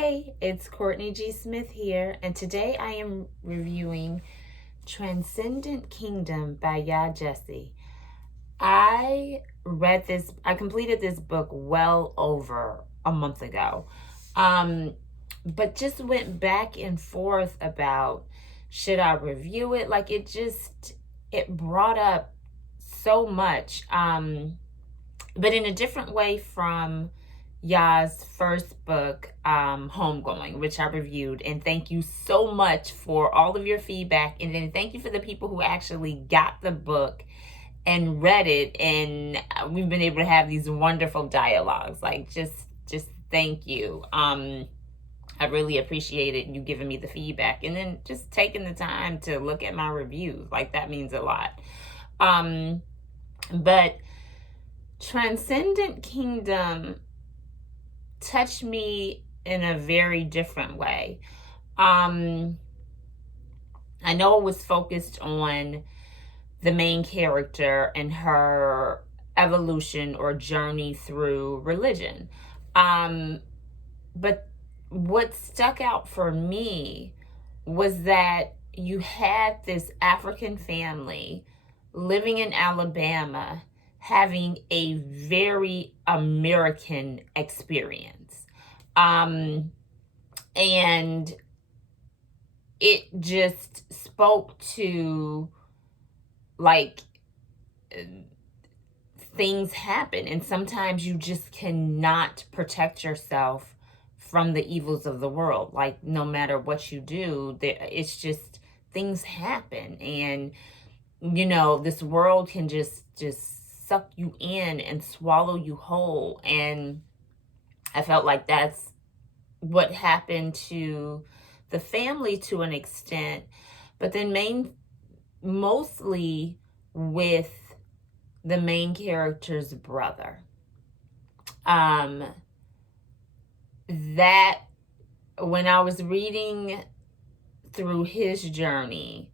Hey, it's Courtney G. Smith here, and today I am reviewing Transcendent Kingdom by Yaa Gyasi. I completed this book well over a month ago, but just went back and forth about should I review it. It brought up so much, but in a different way from Yaa's first book, Homegoing, which I reviewed. And thank you so much for all of your feedback. And then thank you for the people who actually got the book and read it. And we've been able to have these wonderful dialogues. Just thank you. I really appreciated you giving me the feedback and then just taking the time to look at my reviews. That means a lot. But Transcendent Kingdom touched me in a very different way. I know it was focused on the main character and her evolution or journey through religion. But what stuck out for me was that you had this African family living in Alabama having a very American experience. And it just spoke to things happen, and sometimes you just cannot protect yourself from the evils of the world. No matter what you do, it's just things happen, and this world can just suck you in and swallow you whole. And I felt like that's what happened to the family to an extent, but then mostly with the main character's brother. That when I was reading through his journey,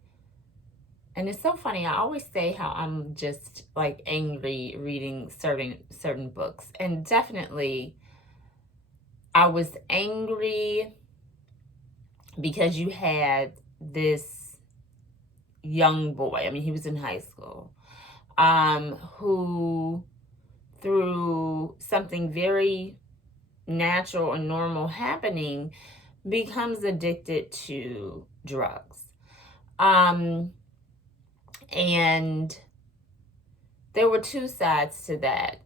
and it's so funny, I always say how I'm just angry reading certain books. And definitely I was angry because you had this young boy, he was in high school, who through something very natural and normal happening becomes addicted to drugs. And there were two sides to that.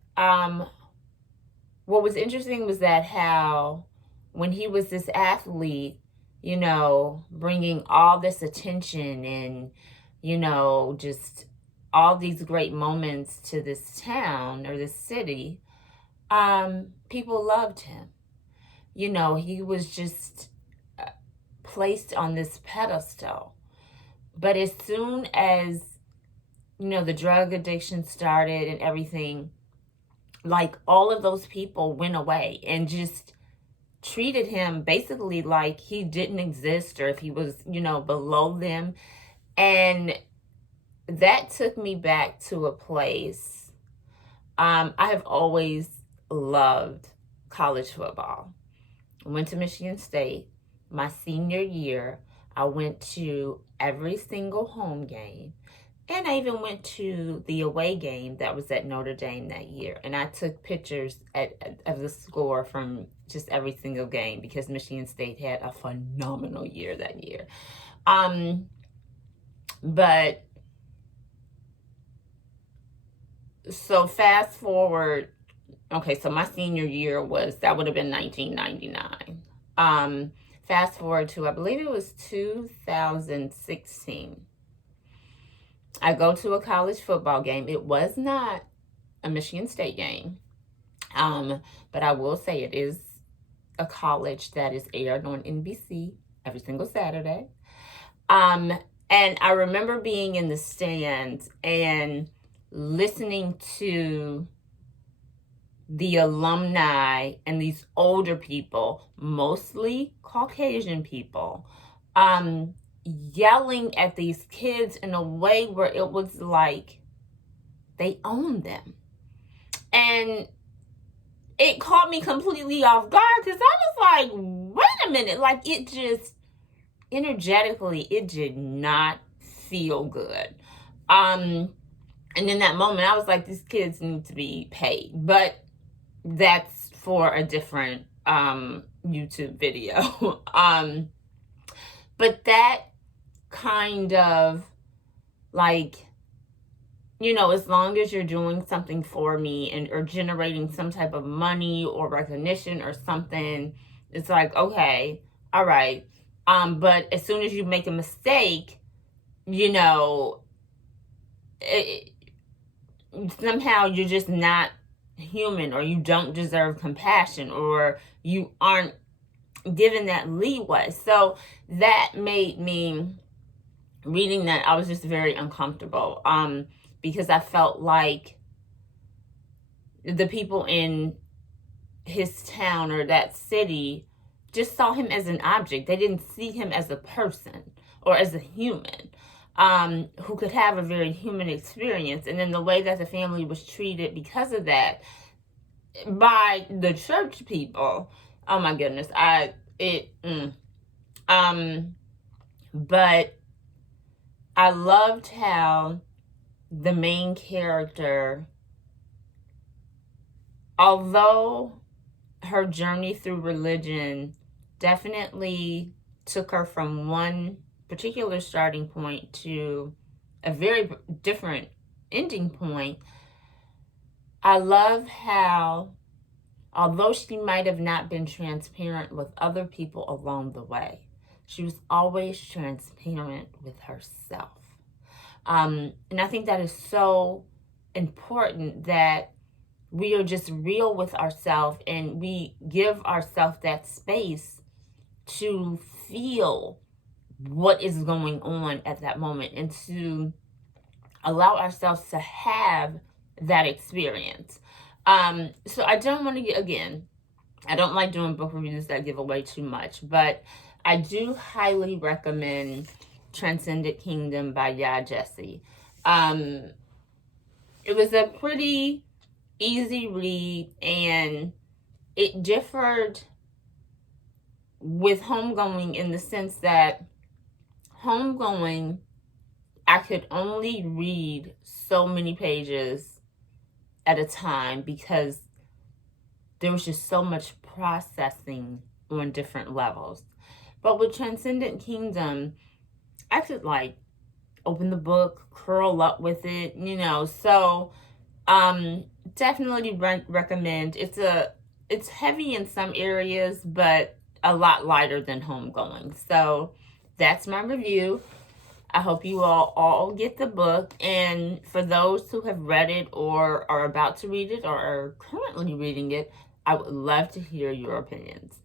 What was interesting was that how when he was this athlete, bringing all this attention and, just all these great moments to this town or this city, people loved him. He was just placed on this pedestal. But as soon as the drug addiction started and everything, all of those people went away and just treated him basically like he didn't exist, or if he was, below them. And that took me back to a place. I have always loved college football. I went to Michigan State. My senior year, I went to every single home game. And I even went to the away game that was at Notre Dame that year. And I took pictures of the score from just every single game because Michigan State had a phenomenal year that year. But so fast forward. Okay, so my senior year that would have been 1999. Fast forward to, I believe it was 2016. I go to a college football game. It was not a Michigan State game. But I will say it is a college that is aired on NBC every single Saturday. And I remember being in the stands and listening to the alumni and these older people, mostly Caucasian people, yelling at these kids in a way where it was like they owned them. And it caught me completely off guard because I was like, wait a minute. Like, it just, energetically, it did not feel good. And in that moment, I was like, these kids need to be paid. But that's for a different YouTube video. But that kind of, like, you know, as long as you're doing something for me and or generating some type of money or recognition or something, it's like, okay, all right. But as soon as you make a mistake, you know, somehow you're just not human, or you don't deserve compassion, or you aren't given that leeway. So that made me, reading that, I was just very uncomfortable. Because I felt like the people in his town or that city just saw him as an object. They didn't see him as a person or as a human who could have a very human experience. And then the way that the family was treated because of that by the church people, oh my goodness, but I loved how the main character, although her journey through religion definitely took her from one particular starting point to a very different ending point, I love how, although she might have not been transparent with other people along the way, she was always transparent with herself. And I think that is so important, that we are just real with ourselves and we give ourselves that space to feel what is going on at that moment and to allow ourselves to have that experience. So I don't want to get, again, I don't like doing book reviews that give away too much, but I do highly recommend Transcendent Kingdom by Yaa Gyasi. It was a pretty easy read, and it differed with Homegoing in the sense that Homegoing, I could only read so many pages at a time because there was just so much processing on different levels. But with Transcendent Kingdom, I could like open the book, curl up with it, you know. So definitely recommend. It's heavy in some areas, but a lot lighter than Homegoing. So that's my review. I hope you all get the book. And for those who have read it or are about to read it or are currently reading it, I would love to hear your opinions.